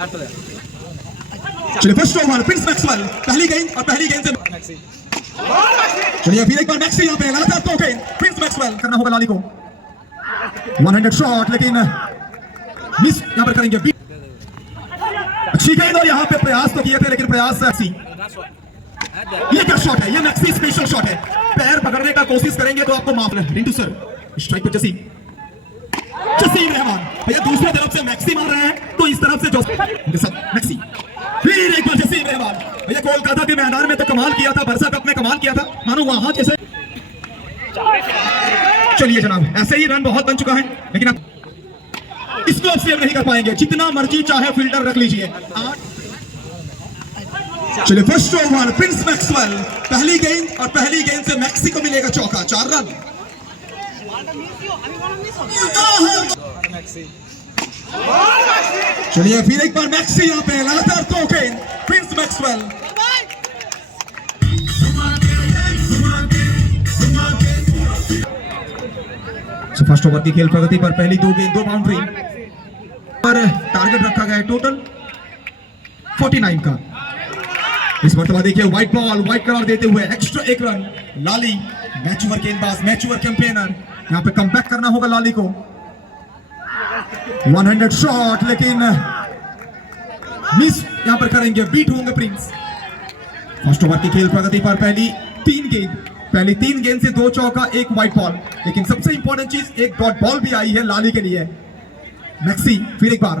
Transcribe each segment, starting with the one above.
चलिए first over Prince Maxwell, पहली गेंद और पहली गेंद से चलिए फिर एक बार मैक्सी यहाँ पे लगातार दो गेंद प्रिंस मैक्सवेल करना होगा लाली को 100 शॉट, लेकिन मिस यहाँ पर करेंगे। अच्छी गेंद और यहाँ पे प्रयास तो किए थे लेकिन प्रयास ये क्या शॉट है, ये मैक्सी स्पेशल शॉट है। पैर पकड़ने का कोशिश करेंगे तो आपको माफ रिंटू सर। स्ट्राइक पर जसीम रहमान भैया दूसरी तरफ से मैक्सी मार रहे हैं तो इस तरफ से मैक्सी, फिर एक बार जसीम रहमान भैया कोलकाता के मैदान में तो कमाल किया था, बरसा कप में कमाल किया था, मानो वहां जैसे। चलिए जनाब ऐसे ही रन बहुत बन चुका है लेकिन अब इसको अब सेव नहीं कर पाएंगे, जितना मर्जी चाहे फील्डर रख लीजिए। चलिए फर्स्ट ओवर प्रिंस मैक्सवेल, पहली गेंद और पहली गेंद से मैक्सी को मिलेगा चौका, 4 रन। चलिए फिर एक बार मैक्सी यहाँ पे लगातार 2 गेंद प्रिंस मैक्सवेल। फर्स्ट ओवर की खेल प्रगति पर पहली 2 गेंद 2 बाउंड्री पर टारगेट रखा गया है टोटल 49 का। इस मरतबा देखिए व्हाइट बॉल, व्हाइट करार देते हुए एक्स्ट्रा 1 रन लाली, मैचुअर गेंदबाज, मैचुअर कैंपेनर, यहाँ पे कमबैक करना होगा लाली को। 100 शॉट, लेकिन मिस यहाँ पर करेंगे, बीट होंगे प्रिंस। फर्स्ट ओवर की खेल प्रगति पर पहली 3 गेंद से 2 चौका 1 व्हाइट बॉल, लेकिन सबसे इंपॉर्टेंट चीज 1 डॉट बॉल भी आई है लाली के लिए। मैक्सी फिर एक बार,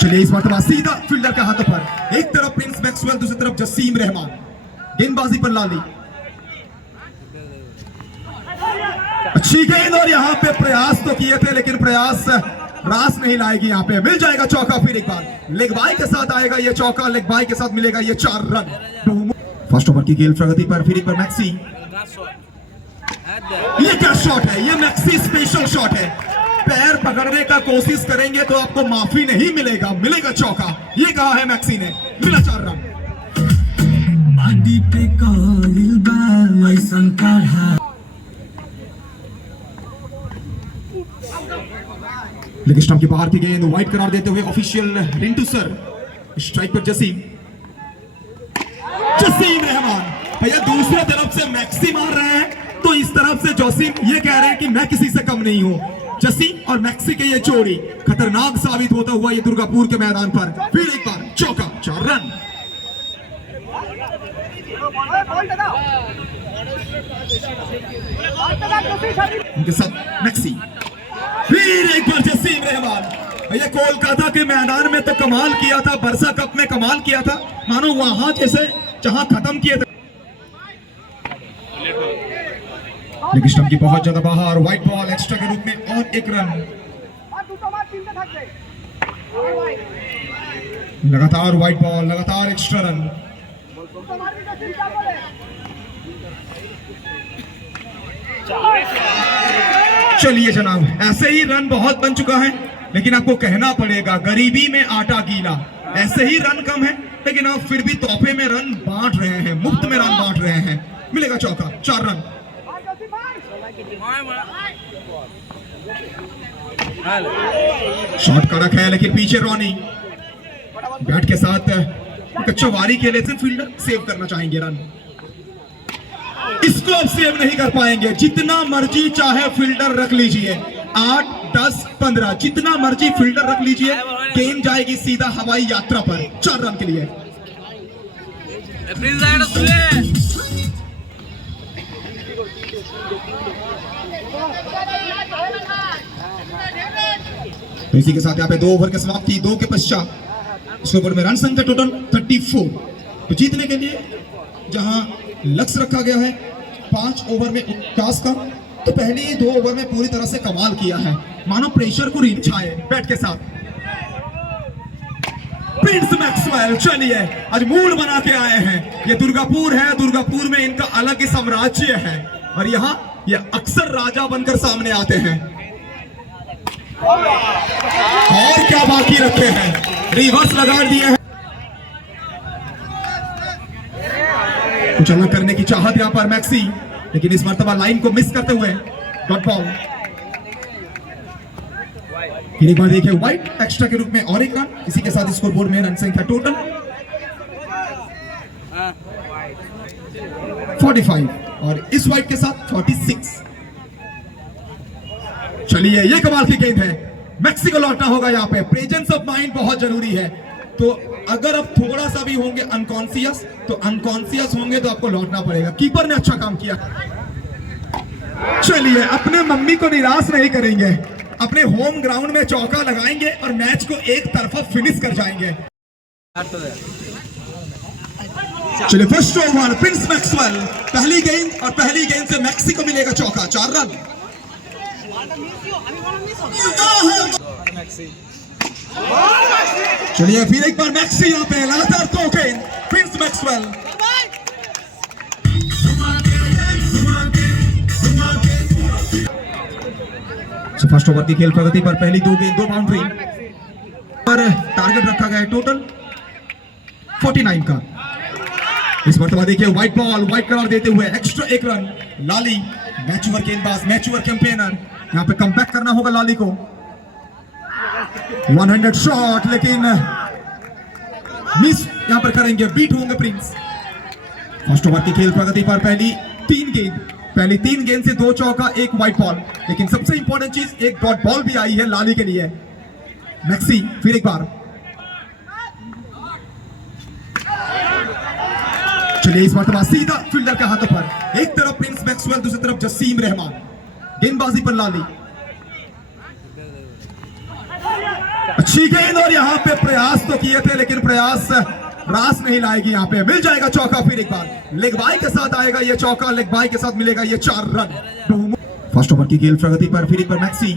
चलिए इस मरतबा सीधा फील्डर के हाथों पर, एक तरफ प्रिंस मैक्सवेल दूसरी तरफ जसीम रहमान, गेंदबाजी पर लाली। अच्छी गेंद और यहाँ पे प्रयास तो किए थे लेकिन प्रयास रास नहीं लाएगी, यहाँ पे मिल जाएगा चौका। फिर एक बार लेग बाई के साथ आएगा ये चौका, लेग बाई के साथ मिलेगा ये 4 रन। फर्स्ट ओवर की खेल प्रगति पर फिर एक बार मैक्सी, ये क्या शॉट है, ये मैक्सी स्पेशल शॉट है। पैर पकड़ने का कोशिश करेंगे तो आपको माफी नहीं मिलेगा, मिलेगा चौका, ये कहा है मैक्सी ने, मिला 4 रन। लेग स्टंप के बाहर की गेंद व्हाइट करार देते हुए ऑफिशियल रिंटू सर। स्ट्राइक पर जसीम रहमान भैया दूसरी तरफ से मैक्सी मार रहे हैं तो इस तरफ से जसीम ये कह रहे हैं कि मैं किसी से कम नहीं हूं। जसीम और मैक्सी के ये जोड़ी खतरनाक साबित होता हुआ ये दुर्गापुर के मैदान पर, फिर एक बार चौका, 4 रन। उनके साथ मैक्सी, फिर एक बार जसीम रहमान भैया कोलकाता के मैदान में तो कमाल किया था, बरसा कप में कमाल किया था, मानो वहां जैसे जहां खत्म किए थे। लेग स्टंप की बहुत ज्यादा बाहर, व्हाइट बॉल एक्स्ट्रा के रूप में और 1 रन। लगातार व्हाइट बॉल, लगातार एक्स्ट्रा रन। चलिए जनाब ऐसे ही रन बहुत बन चुका है लेकिन आपको कहना पड़ेगा गरीबी में आटा गीला, ऐसे ही रन कम है लेकिन आप फिर भी तोहफे में रन बांट रहे हैं, मुफ्त में रन बांट रहे हैं। मिलेगा चौका, 4 रन। शॉट कड़क है लेकिन पीछे रॉनी बैट के साथ कच्चा वारी खेले थे, फील्डर सेव करना चाहेंगे रन, इसको अब सेव नहीं कर पाएंगे। जितना मर्जी चाहे फील्डर रख लीजिए, 8, 10, 15 जितना मर्जी फील्डर रख लीजिए, गेंद जाएगी सीधा हवाई यात्रा पर 4 रन के लिए। तो इसी के साथ यहाँ पे 2 ओवर की समाप्ति, 2 के पश्चात इस ओवर में रन संख्या टोटल 34। तो जीतने के लिए जहां लक्ष्य रखा गया है 5 ओवर में 49 का, तो पहले ही 2 ओवर में पूरी तरह से कमाल किया है, मानो प्रेशर को रील छाए बैट के साथ। प्रिंस मैक्सवेल चलिए आज मूड बना के आए हैं, ये दुर्गापुर है, दुर्गापुर में इनका अलग ही साम्राज्य है और यहाँ ये अक्सर राजा बनकर सामने आते हैं। और क्या बाकी रखे हैं, रिवर्स लगा दिए हैं, कुछ अलग करने की चाहत यहां पर मैक्सी, लेकिन इस मर्तबा लाइन को मिस करते हुए डॉट बॉल। फिर एक बार देखिए व्हाइट एक्स्ट्रा के रूप में और एक रन, इसी के साथ स्कोर बोर्ड में रन संख्या टोटल 45 और इस व्हाइट के साथ 46। चलिए ये कमाल की गेंद है, मैक्सी को लौटना होगा यहाँ पे। प्रेजेंस ऑफ माइंड बहुत जरूरी है, तो अगर आप थोड़ा सा भी होंगे अनकॉन्शियस तो अनकॉन्शियस होंगे तो आपको लौटना पड़ेगा। कीपर ने अच्छा काम किया। चलिए अपने मम्मी को निराश नहीं करेंगे, अपने होम ग्राउंड में चौका लगाएंगे और मैच को एक तरफा फिनिश कर जाएंगे। चलिए फर्स्ट ओवर प्रिंस मैक्सवेल, पहली गेंद और पहली गेंद से मैक्सी को मिलेगा चौका, 4 रन। चलिए फिर एक बार मैक्सी यहाँ पे लगातार 2 गेंद, प्रिंस मैक्सवेल। फर्स्ट ओवर की खेल प्रगति पर पहली 2 गेंद 2 बाउंड्री पर टारगेट रखा गया है टोटल 49 का। इस मरतबा देखिए व्हाइट बॉल, व्हाइट करार देते हुए एक्स्ट्रा 1 रन। लाली मैचुअर गेंदबाज, मैचुअर कैंपेनर, यहाँ पे कमबैक करना होगा लाली को। 100 शॉट लेकिन मिस यहाँ पर करेंगे, बीट होंगे प्रिंस। फर्स्ट ओवर की खेल प्रगति पर पहली 3 गेंद से 2 चौका 1 व्हाइट बॉल, लेकिन सबसे इंपॉर्टेंट चीज 1 डॉट बॉल भी आई है लाली के लिए। मैक्सी फिर एक बार, चलिए इस मरतबा सीधा फील्डर के हाथों पर, एक तरफ प्रिंस मैक्सवेल दूसरी तरफ जसीम रहमान। गेंदबाजी पर लाली, अच्छी गेंद और यहाँ पे प्रयास तो किए थे लेकिन प्रयास रास नहीं लाएगी, यहाँ पे मिल जाएगा चौका। फिर एक बार लेग बाई के साथ आएगा ये चौका, लेग बाई के साथ मिलेगा ये 4 रन। फर्स्ट ओवर की खेल प्रगति पर फिर एक बार मैक्सी,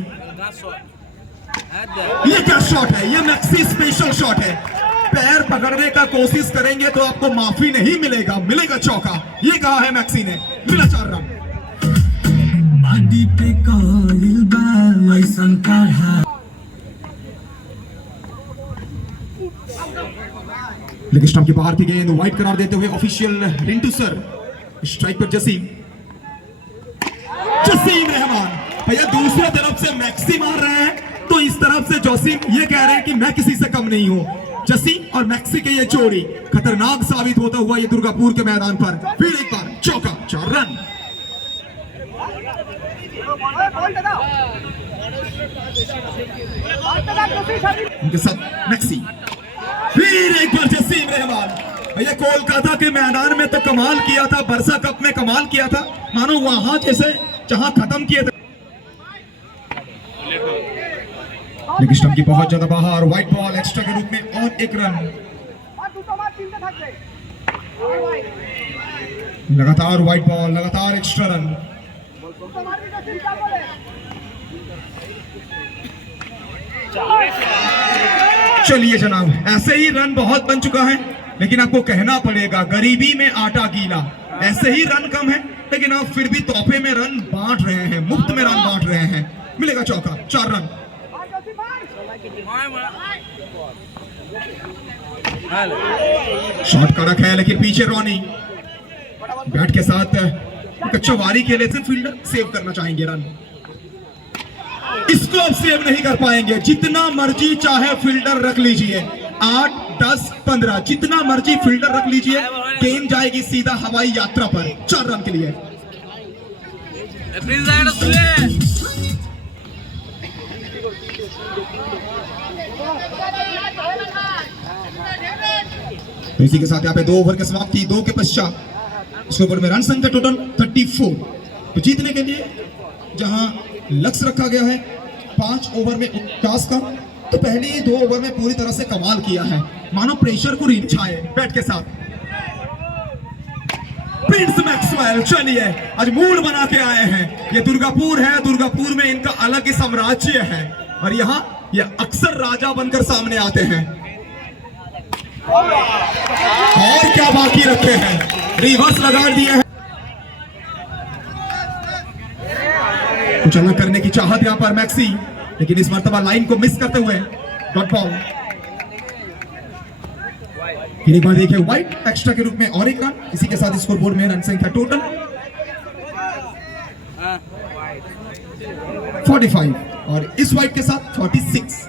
ये क्या शॉट है, ये मैक्सी स्पेशल शॉट है। पैर पकड़ने का कोशिश करेंगे तो आपको माफी नहीं मिलेगा, मिलेगा चौका, ये कहा है मैक्सी ने, मिला 4 रन। लेग स्टंप के बाहर की गेंद व्हाइट करार देते हुए ऑफिशियल रिंटू सर, स्ट्राइक पर जसीम रहमान। भैया दूसरी तरफ से मैक्सी मार रहे हैं तो इस तरफ से जसीम ये कह रहे हैं कि मैं किसी से कम नहीं हूं। जसीम और मैक्सी के ये जोड़ी खतरनाक साबित होता हुआ ये दुर्गापुर के मैदान पर। फिर एक बार चौका, 4 रन। उनके साथ मैक्सी, फिर एक बार जसीम रहमान। भैया कोलकाता के मैदान में तो कमाल किया था, बरसा कप में कमाल किया था, मानो वहां जैसे जहां खत्म किए थे। लेग स्टंप की बहुत ज्यादा बाहर, व्हाइट बॉल एक्स्ट्रा के रूप में और 1 रन। लगातार व्हाइट बॉल, लगातार एक्स्ट्रा रन। चलिए जनाब, ऐसे ही रन बहुत बन चुका है लेकिन आपको कहना पड़ेगा गरीबी में आटा गीला। ऐसे ही रन कम है लेकिन आप फिर भी तोहफे में रन बांट रहे हैं, मुफ्त में रन बांट रहे हैं। मिलेगा चौका, 4 रन। शॉट कड़क है लेकिन पीछे रोनी बैट के साथ कच्चा वारी खेले थे, फील्डर सेव करना चाहेंगे रन, इसको अब सेव नहीं कर पाएंगे। जितना मर्जी चाहे फील्डर रख लीजिए, 8, 10, 15 जितना मर्जी फील्डर रख लीजिए, गेंद जाएगी सीधा हवाई यात्रा पर 4 रन के लिए। तो इसी के साथ यहाँ पे 2 ओवर की समाप्ति, 2 के पश्चात इस ओवर में रन संख्या टोटल 34। तो जीतने के लिए जहां लक्ष्य रखा गया है 5 ओवर में 50 का, तो पहले ही 2 ओवर में पूरी तरह से कमाल किया है, मानो प्रेशर को रिछाए बैट के साथ। प्रिंस मैक्सवेल, चलिए आज मूड बना के आए हैं। ये दुर्गापुर है, दुर्गापुर में इनका अलग ही साम्राज्य है और यहाँ ये अक्सर राजा बनकर सामने आते हैं। और क्या बाकी रखे हैं, रिवर्स लगा दिए हैं। कुछ अलग करने की चाहत यहां पर मैक्सी, लेकिन इस मर्तबा लाइन को मिस करते हुए डॉट बॉल। फिर एक बार देखिए व्हाइट एक्स्ट्रा के रूप में और 1 रन, इसी के साथ स्कोर बोर्ड में रन संख्या टोटल 45। और इस वाइड के साथ 46।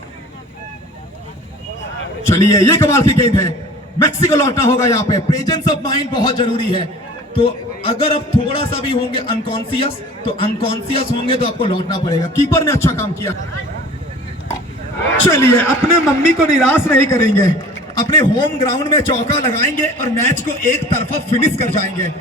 चलिए ये कमाल की गेंद है, मैक्सिको लौटना होगा यहाँ पे। प्रेजेंस ऑफ माइंड बहुत जरूरी है, तो अगर आप थोड़ा सा भी होंगे अनकॉन्शियस तो अनकॉन्शियस होंगे तो आपको लौटना पड़ेगा। कीपर ने अच्छा काम किया। चलिए अपने मम्मी को निराश नहीं करेंगे, अपने होम ग्राउंड में चौका लगाएंगे और मैच को एक तरफा फिनिश कर जाएंगे।